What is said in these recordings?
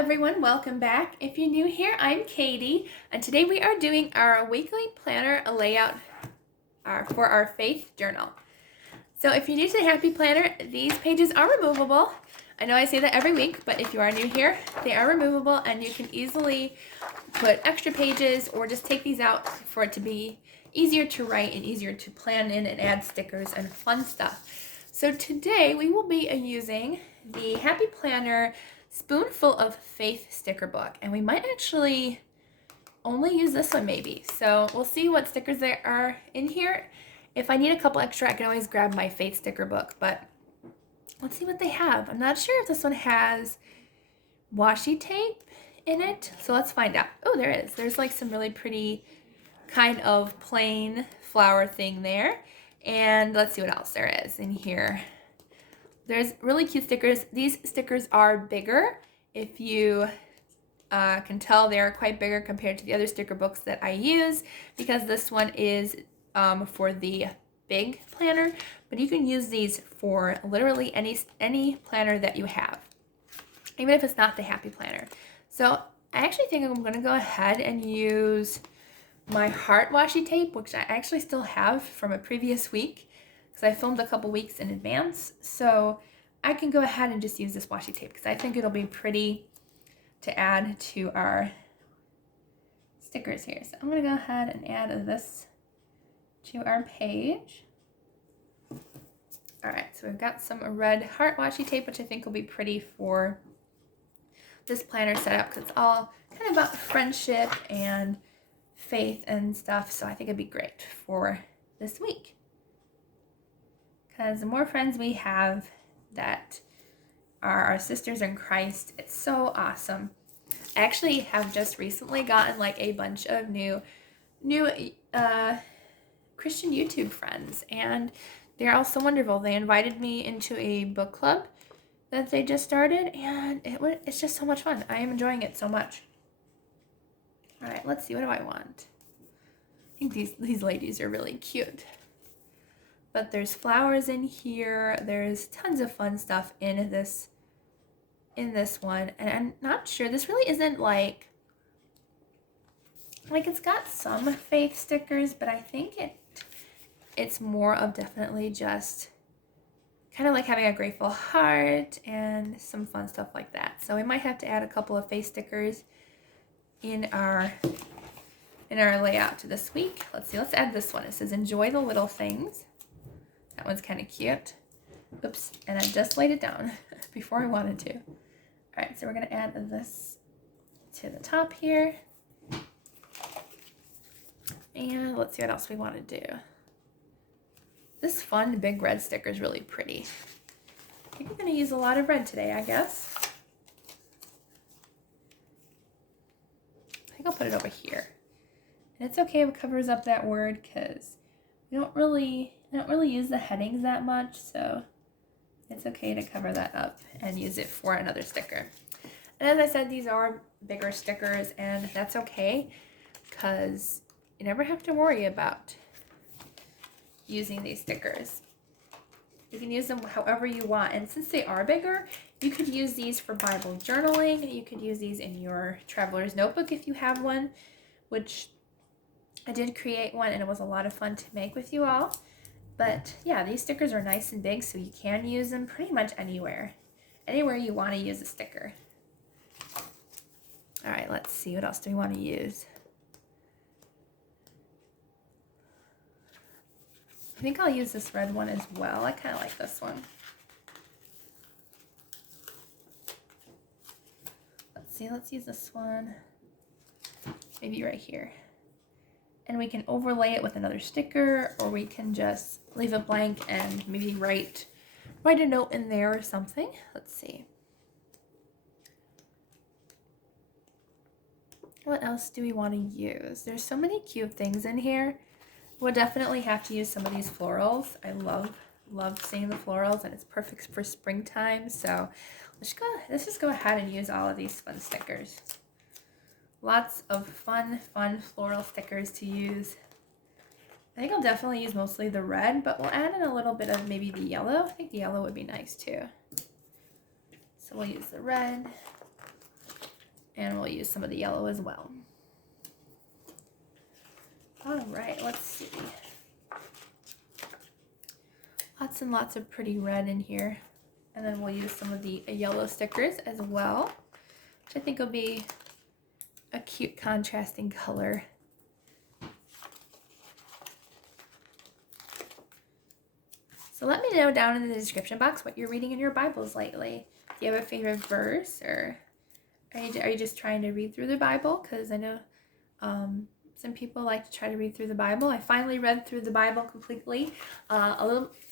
everyone, welcome back. If you're new here, I'm Katie, and today we are doing our weekly planner layout for our faith journal. So if you're new to the Happy Planner, these pages are removable. I know I say that every week, but if you are new here, they are removable and you can easily put extra pages or just take these out for it to be easier to write and easier to plan in and add stickers and fun stuff. So today we will be using the Happy Planner Spoonful of Faith sticker book, and we might actually only use this one maybe. So we'll see what stickers there are in here. If I need a couple extra, I can always grab my faith sticker book, but let's see what they have. I'm not sure if this one has washi tape in it, so let's find out. Oh, there is. There's like some really pretty kind of plain flower thing there, and let's see what else there is in here. There's really cute stickers. These stickers are bigger. If you can tell, they're quite bigger compared to the other sticker books that I use, because this one is for the big planner, but you can use these for literally any planner that you have, even if it's not the Happy Planner. So I actually think I'm going to go ahead and use my heart washi tape, which I actually still have from a previous week, because I filmed a couple weeks in advance. So I can go ahead and just use this washi tape because I think it'll be pretty to add to our stickers here. So I'm going to go ahead and add this to our page. All right, so we've got some red heart washi tape, which I think will be pretty for this planner setup because it's all kind of about friendship and faith and stuff. So I think it'd be great for this week, because the more friends we have that are our sisters in Christ, it's so awesome. I actually have just recently gotten like a bunch of new Christian YouTube friends, and they're all so wonderful. They invited me into a book club that they just started, and it's just so much fun. I am enjoying it so much. All right, let's see. What do I want? I think these ladies are really cute. But there's flowers in here. There's tons of fun stuff in this one. And I'm not sure. This really isn't like it's got some faith stickers, but I think it's more of definitely just kind of like having a grateful heart and some fun stuff like that. So we might have to add a couple of faith stickers in our layout to this week. Let's see. Let's add this one. It says enjoy the little things. That one's kind of cute. Oops, and I just laid it down before I wanted to. All right, so we're going to add this to the top here. And let's see what else we want to do. This fun big red sticker is really pretty. I think we're going to use a lot of red today, I guess. I think I'll put it over here. And it's okay if it covers up that word because we don't really use the headings that much, so it's okay to cover that up and use it for another sticker. And as I said, these are bigger stickers, and that's okay because you never have to worry about using these stickers. You can use them however you want, and since they are bigger, you could use these for Bible journaling. You could use these in your traveler's notebook if you have one, which I did create one, and it was a lot of fun to make with you all. But yeah, these stickers are nice and big, so you can use them pretty much anywhere you want to use a sticker. All right, let's see, what else do we want to use? I think I'll use this red one as well. I kind of like this one. Let's see, let's use this one. Maybe right here. And we can overlay it with another sticker, or we can just leave it blank and maybe write a note in there or something. Let's see. What else do we want to use? There's so many cute things in here. We'll definitely have to use some of these florals. I love seeing the florals, and it's perfect for springtime. So let's just go ahead and use all of these fun stickers. Lots of fun floral stickers to use. I think I'll definitely use mostly the red, but we'll add in a little bit of maybe the yellow. I think the yellow would be nice too. So we'll use the red. And we'll use some of the yellow as well. All right, let's see. Lots and lots of pretty red in here. And then we'll use some of the yellow stickers as well, which I think will be a cute contrasting color. So let me know down in the description box what you're reading in your Bibles lately. Do you have a favorite verse, or are you just trying to read through the Bible? Because I know some people like to try to read through the Bible. I finally read through the Bible completely,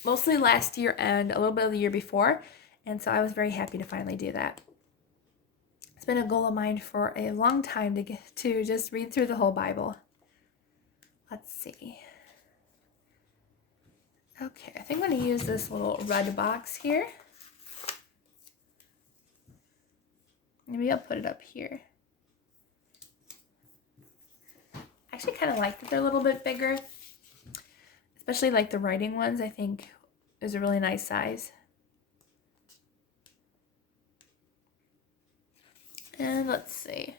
mostly last year and a little bit of the year before, and so I was very happy to finally do that. It's been a goal of mine for a long time to just read through the whole Bible. Let's see. Okay, I think I'm going to use this little red box here. Maybe I'll put it up here. I actually kind of like that they're a little bit bigger, especially like the writing ones. I think is a really nice size. And let's see.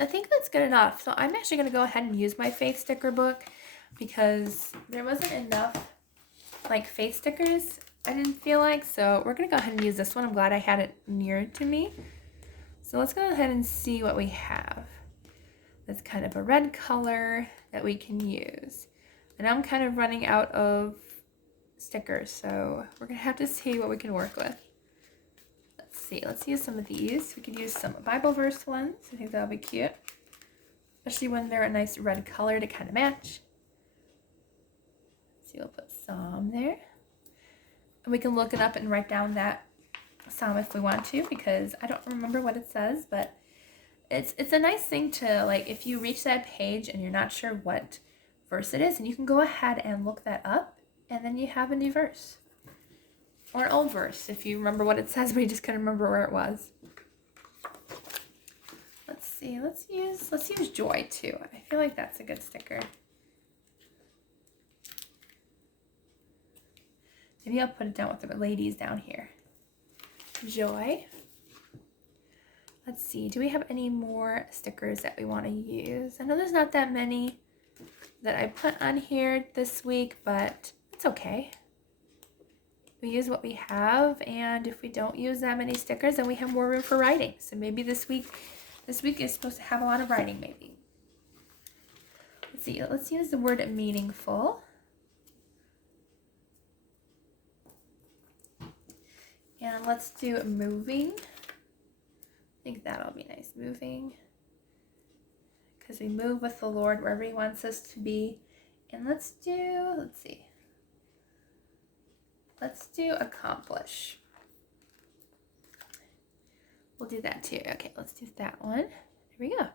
I think that's good enough. So I'm actually going to go ahead and use my faith sticker book because there wasn't enough like faith stickers, I didn't feel like. So we're going to go ahead and use this one. I'm glad I had it near to me. So let's go ahead and see what we have. That's kind of a red color that we can use. And I'm kind of running out of stickers, so we're going to have to see what we can work with. Let's see. Let's use some of these. We could use some Bible verse ones. I think that'll be cute, especially when they're a nice red color to kind of match. So we'll put Psalm there. And we can look it up and write down that Psalm if we want to, because I don't remember what it says, but it's a nice thing to, like, if you reach that page and you're not sure what verse it is, and you can go ahead and look that up, and then you have a new verse. Or an old verse, if you remember what it says, but you just couldn't remember where it was. Let's see, let's use Joy too. I feel like that's a good sticker. Maybe I'll put it down with the ladies down here. Joy. Let's see, do we have any more stickers that we want to use? I know there's not that many that I put on here this week, but it's okay. We use what we have, and if we don't use that many stickers, then we have more room for writing. So maybe this week is supposed to have a lot of writing, maybe. Let's see, let's use the word meaningful. And let's do moving. I think that'll be nice, moving. Because we move with the Lord wherever He wants us to be. And let's do accomplish. We'll do that too. Okay, let's do that one. There we go. All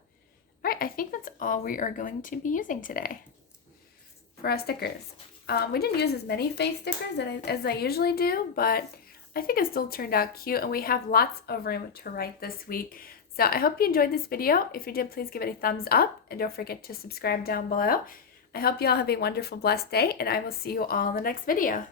right, I think that's all we are going to be using today for our stickers. We didn't use as many face stickers as I usually do, but I think it still turned out cute, and we have lots of room to write this week. So I hope you enjoyed this video. If you did, please give it a thumbs up, and don't forget to subscribe down below. I hope you all have a wonderful, blessed day, and I will see you all in the next video.